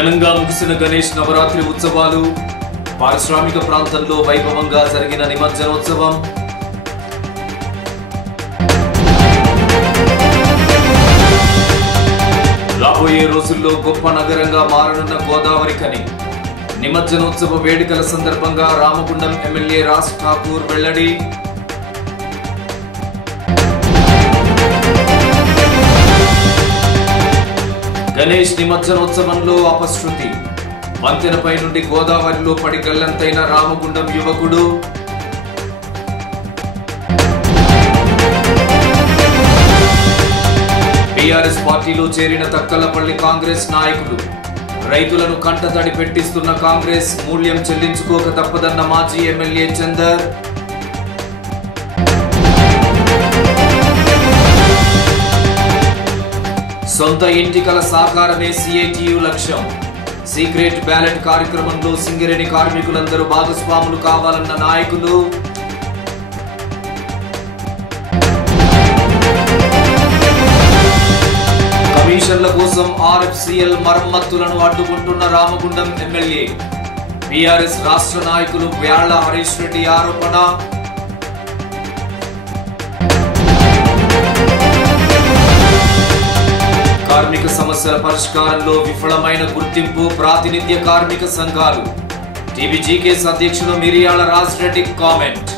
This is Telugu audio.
ఘనంగా ముగిసిన గణేష్ నవరాత్రి ఉత్సవాలు పారిశ్రామిక ప్రాంతంలో వైభవంగా జరిగిన నిమజ్జనోత్సవం రాబోయే రోజుల్లో గొప్ప నగరంగా మారనున్న గోదావరికని నిమజ్జనోత్సవ వేడుకల సందర్భంగా రామగుండం ఎమ్మెల్యే రాజ్ ఠాకూర్ వెల్లడి గణేష్ నిమజ్జనోత్సవంలో అపశృతి వంతెనపై నుండి గోదావరిలో పడి గల్లంతైన రామగుండం యువకుడు టీఆర్ఎస్ పార్టీలో చేరిన తక్కలపల్లి కాంగ్రెస్ నాయకులు రైతులను కంటతడి పెట్టిస్తున్న కాంగ్రెస్ మూల్యం చెల్లించుకోక తప్పదన్న మాజీ ఎమ్మెల్యే చందర్ సొంత ఇంటికల సాకారమే సిఐటియు లక్ష్యం సీక్రెట్ బ్యాలెట్ కార్యక్రమంలో సింగరేణి కార్మికులందరూ భాగస్వాములు కావాలన్న నాయకులు కమిషన్ల కోసం ఆర్ఎఫ్సిఎల్ మరమ్మతులను అడ్డుకుంటున్న రామగుండం ఎమ్మెల్యే టీఆర్ఎస్ రాష్ట్ర నాయకులు వ్యాళ్ల హరీష్ రెడ్డి ఆరోపణ కార్మిక సమస్యల పరిష్కారంలో విఫలమైన గుర్తింపు ప్రాతినిధ్య కార్మిక సంఘాలు టీబీజీకేఎస్ అధ్యక్షుడు మిరియాల రాజ్ రెడ్డి కామెంట్